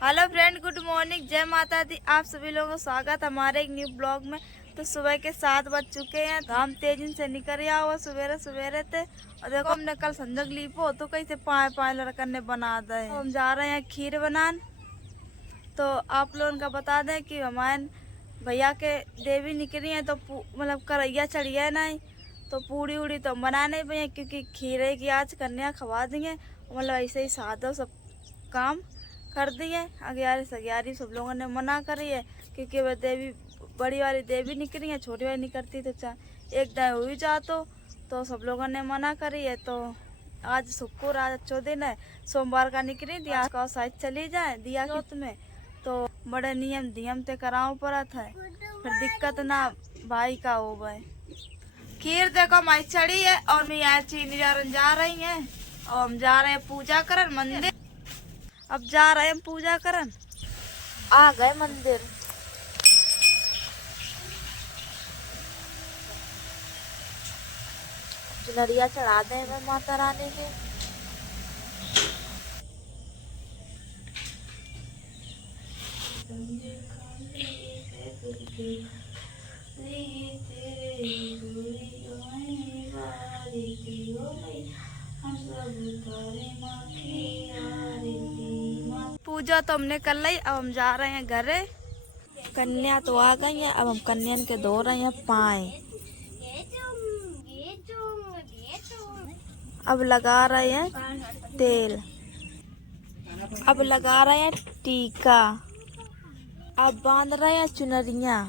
Hello friend, good morning, जय माता दी। आप सभी लोगों का स्वागत हमारे एक न्यू ब्लॉग में। तो सुबह के 7 बज चुके हैं। तो हम तेजी से निकल गया हुआ सवेरे सवेरे थे। और देखो हमने कल संजक लीपो तो कैसे पाए लड़कन ने बना दे। तो हम जा रहे हैं खीर बनान। तो आप लोगों का बता दें कि हमारे भैया के देवी निकली है तो मतलब करैया चढ़ी है नहीं, तो पूड़ी उड़ी तो बना नहीं भैया, क्योंकि खीरे की आज कन्या खवा देंगे। मतलब ऐसे ही सादा सब काम कर दिए। अग्यारी सग्यारी सब लोगों ने मना करी है, क्योंकि वह देवी बड़ी वाली देवी निकली है, छोटी वाली निकलती तो एक दाएँ हुई जातो। तो सब लोगों ने मना करी है। तो आज शुक्र, आज अच्छो दिन है, सोमवार का निकली थी। आज का शायद चली जाए दिया चौथ में, तो बड़े नियम ते कराव पड़त है, फिर दिक्कत ना भाई का हो गए। खीर देखो माई चढ़ी है और मैं यहाँ चीनी जा रही है। और हम जा रहे हैं पूजा करन मंदिर। अब जा रहे हैं पूजा करन, आ गए मंदिर। चुनरिया चढ़ा दे मैं माता रानी के। पूजा तो हमने कर ली। अब हम जा रहे हैं घरे। कन्या तो आ गई है। अब हम कन्या के धो रहे हैं पाए। अब लगा रहे हैं तेल, अब लगा रहे हैं टीका, अब बांध रहे हैं चुनरिया।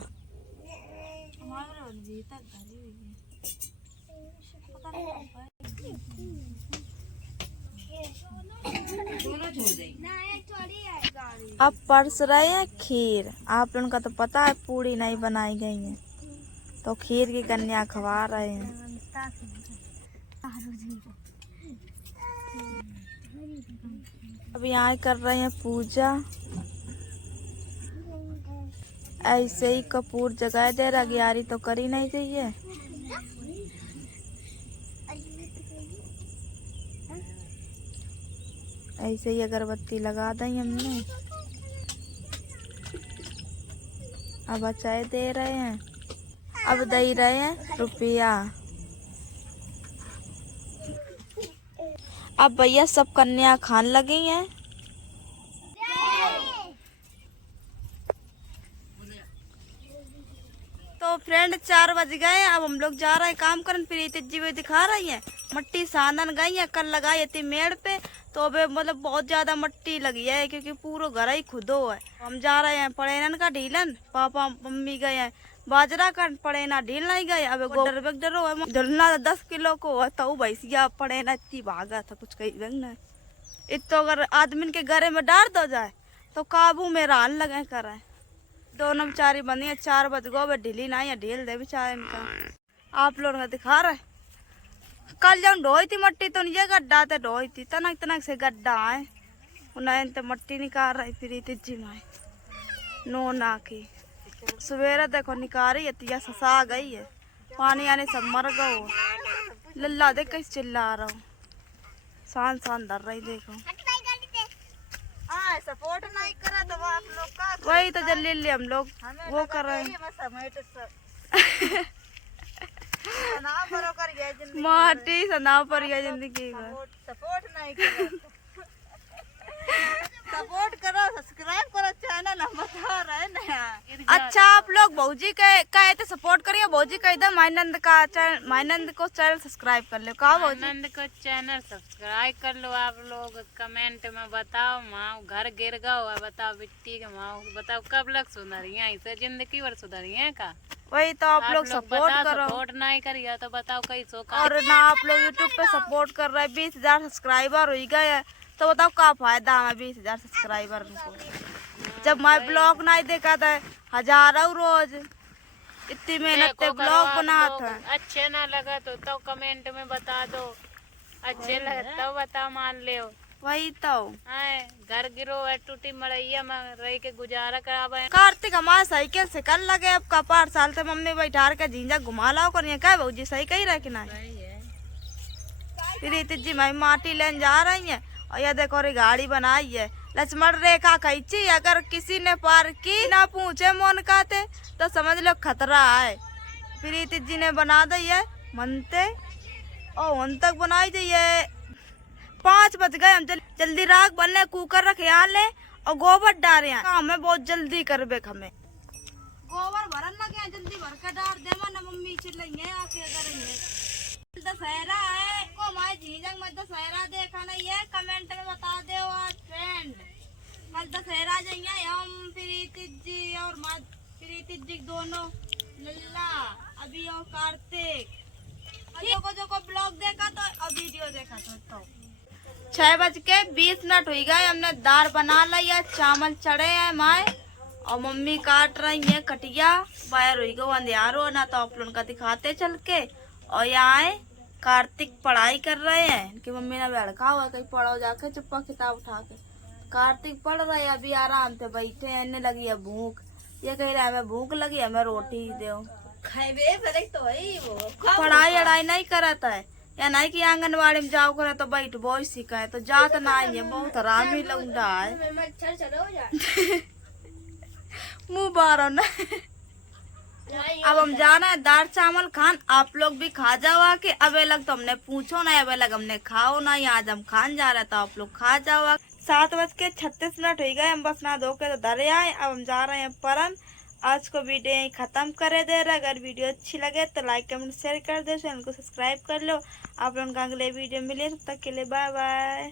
अब परस रहे हैं खीर। आप लोगों का तो पता है पूड़ी नहीं बनाई गई है, तो खीर की कन्या खवा रहे हैं। अब यहाँ कर रहे हैं पूजा। ऐसे ही कपूर जगाए दे रहा, ग्यारी तो करी नहीं चाहिए। ऐसे ही अगरबत्ती लगा दी हमने। अब चाय दे रहे हैं, अब दे रहे हैं रुपया। अब भैया सब कन्या खान लगी हैं। तो फ्रेंड 4 बज गए। अब हम लोग जा रहे हैं काम करने। प्रीति जी भी दिखा रही है मट्टी सानन गई है, कल लगाई थी मेड़ पे। तो अब मतलब बहुत ज्यादा मट्टी लगी है, क्योंकि पूरा घर ही खुदो है। हम जा रहे हैं पड़ेनन का ढीलन। पापा मम्मी गए हैं बाजरा का पड़ेना ढील नहीं गए। अब गोबर डरो है ढलना 10 किलो को है, तो भैंसिया पड़ेना इतनी भागा था कुछ कही न। इतो अगर आदमी के घरे में डाल दो जाए तो काबू में रान लगे करे। दोनों बेचारी बनी है। 4 बज गो ढीली नहीं है, ढील दे बेचारे इनका। आप लोग दिखा रहे कल जब ढोई थी मट्टी तो ये गड्ढा ते ढोई थी, तनक तनक से गड्ढा है उन्हें तो मट्टी निकाल रही फिर तिज्जी में नो ना की। सवेरे देखो निकाल रही है, ससा गई है, पानी आने सब मर गो। लल्ला देख कैसे चिल्ला रहा हूँ, शान धर रही देखो। सपोर्ट नहीं करा तो आप लोग का वही तो जल्दी हम लोग वो कर रहे हैं। माटी सना पर जिंदगी में सपोर्ट नहीं करा। सपोर्ट करो, सब्सक्राइब करो चैनल, हम बता रहे ना। अच्छा आप लोग भौजी कहे तो सपोर्ट करिए। भौजी कह दो माइनंद का चैनल, माइनंद को चैनल सब्सक्राइब कर लो। कहा माइनंद को चैनल सब्सक्राइब कर लो। आप लोग कमेंट में बताओ माँ घर गिर गया, बताओ बिट्टी के माँ, बताओ कब लग सुधरी है, इसे जिंदगी भर सुधरी है का। वही तो आप लोग सपोर्ट करो। सपोर्ट नहीं करिए तो बताओ कैसो का। और ना आप लोग यूट्यूब पे सपोर्ट कर रहे हैं, 20,000 सब्सक्राइबर हो गए, तो बताओ क्या फायदा हमें 20,000 सब्सक्राइबर को, जब मैं ब्लॉग नहीं देखा था हजारों रोज इतनी मेहनत से ब्लॉग बना था। अच्छे ना लगा तो कमेंट में बता दो, अच्छे लगे तो बताओ मान ले। वही तो घर गिरो है, टूटी मड़ैया में रह के गुजारा करावे। कार्तिक हमारा साइकिल से कल लगे। अब का 5 साल से मम्मी बैठा के झींझा घुमा लाओ कर क्या भौजी सही कही रहे कि नहीं। प्रीति जी मैं माटी लेने जा रही है और ये देखो रे गाड़ी बनाई है लक्ष्मण रेखा खींची, अगर किसी ने पार की ना पूछे मोन काते तो समझ लो खतरा है। प्रीति जी ने बना दी है मनते और उन तक बनाई दी है। 5 बज गए, हम जल्दी राख बनने कुकर रख यहाँ ले और गोबर डाल रहे हैं। हमें बहुत जल्दी कर बे, हमें गोबर भरन लगे जल्दी भर कर डाल दे ना मम्मी चिल्लाएंगे आके करेंगे। दशहरा है को माय झीझक में दशहरा देखा नहीं है, कमेंट में बता दे आज फ्रेंड। कल दशहरा जाइए हम प्रीति जी और प्रीति जी दोनों लल्ला अभी और कार्तिक जो को ब्लॉग देखा तो और वीडियो देखा तो 6:20 हुई गए। हमने दाल बना लिया, चावल चढ़े हैं माए और मम्मी काट रही है कटिया। बाहर हुई गो अंधियारो ना तो आप लोगों का दिखाते चल के। और यहाँ कार्तिक पढ़ाई कर रहे हैं कि मम्मी ने लड़का हुआ कहीं पढ़ो जाके चुप्पा किताब उठा के। कार्तिक पढ़ रहे हैं अभी आराम से बैठे हैं, इन्हें लगी है भूख। ये कह रहा है हमें भूख लगी है, हमें रोटी दो। पढ़ाई अड़ाई नहीं करता है या नहीं कि आंगनबाड़ी में जाओ करे तो बैठ बोई सीखा है तो जात नहीं है, बहुत हरामी लौंडा है। मुँह बारो ना। अब हम जाना है दाल चावल खान, आप लोग भी खा जाओ आके। अब अलग तो हमने पूछो ना, अब अलग हमने खाओ ना, आज हम खान जा रहे तो आप लोग खा जाओ। 7:36 हो गए, हम बस ना धो के तो धरे आए। अब हम जा रहे हैं परन। आज को वीडियो यहीं खत्म करे दे रहा। अगर वीडियो अच्छी लगे तो लाइक कमेंट शेयर कर दो, चैनल को सब्सक्राइब कर लो। आप लोगों का अगले वीडियो मिले, तब तक के लिए बाय बाय।